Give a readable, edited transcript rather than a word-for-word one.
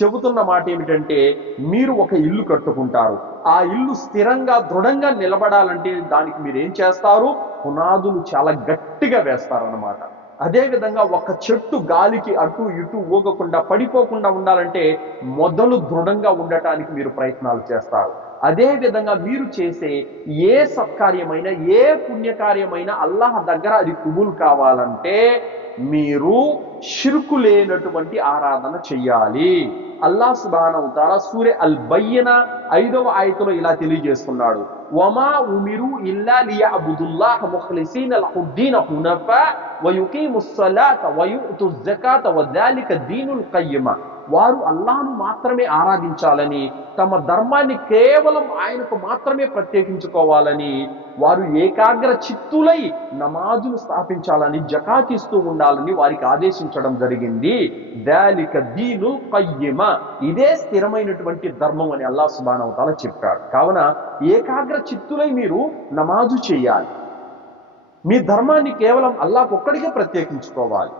చెబుతున్న మాట ఏమిటంటే, మీరు ఒక ఇల్లు కట్టుకుంటారు. ఆ ఇల్లు స్థిరంగా దృఢంగా నిలబడాలంటే దానికి మీరు ఏం చేస్తారు? పునాదులు చాలా గట్టిగా వేస్తారన్నమాట. అదేవిధంగా ఒక చెట్టు గాలికి అటు ఇటు ఊగకుండా పడిపోకుండా ఉండాలంటే మొదలు దృఢంగా ఉండటానికి మీరు ప్రయత్నాలు చేస్తారు. అదే విధంగా మీరు చేసే ఏ సత్కార్యమైనా, ఏ పుణ్యకార్యమైనా అల్లాహ్ దగ్గర అది కుబూల్ కావాలంటే మీరు షిర్కు లేనటువంటి ఆరాధన చెయ్యాలి. అల్లాహ్ సుబ్హానహు వ తఆలా సూరే అల్ బయ్యనా 5వ ఆయతులో ఇలా తెలియజేస్తున్నాడు. వమా ఉమిరు ఇల్లా లియఅబుదుల్లాహ ముఖ్లిసీన లహుద్దీన హునఫా వయుకీముస్ సలాత వయుతుజ్ జకాత వజాలిక దీనుల్ ఖయ్యిమ. వారు అల్లాహ్ను మాత్రమే ఆరాధించాలని, తమ ధర్మాన్ని కేవలం ఆయనకు మాత్రమే ప్రత్యేకించుకోవాలని, వారు ఏకాగ్ర చిత్తులై నమాజును స్థాపించాలని, జకాత్ ఇస్తూ ఉండాలని వారికి ఆదేశించడం జరిగింది. దాలిక దీనుల్ ఖయ్యిమ, ఇదే స్థిరమైనటువంటి ధర్మం అని అల్లాహ్ సుబ్హానహు వ తఆలా చెప్పాడు. కావున ఏకాగ్ర చిత్తులై మీరు నమాజు చేయాలి. మీ ధర్మాన్ని కేవలం అల్లాహ్ ఒక్కడికే ప్రత్యేకించుకోవాలి.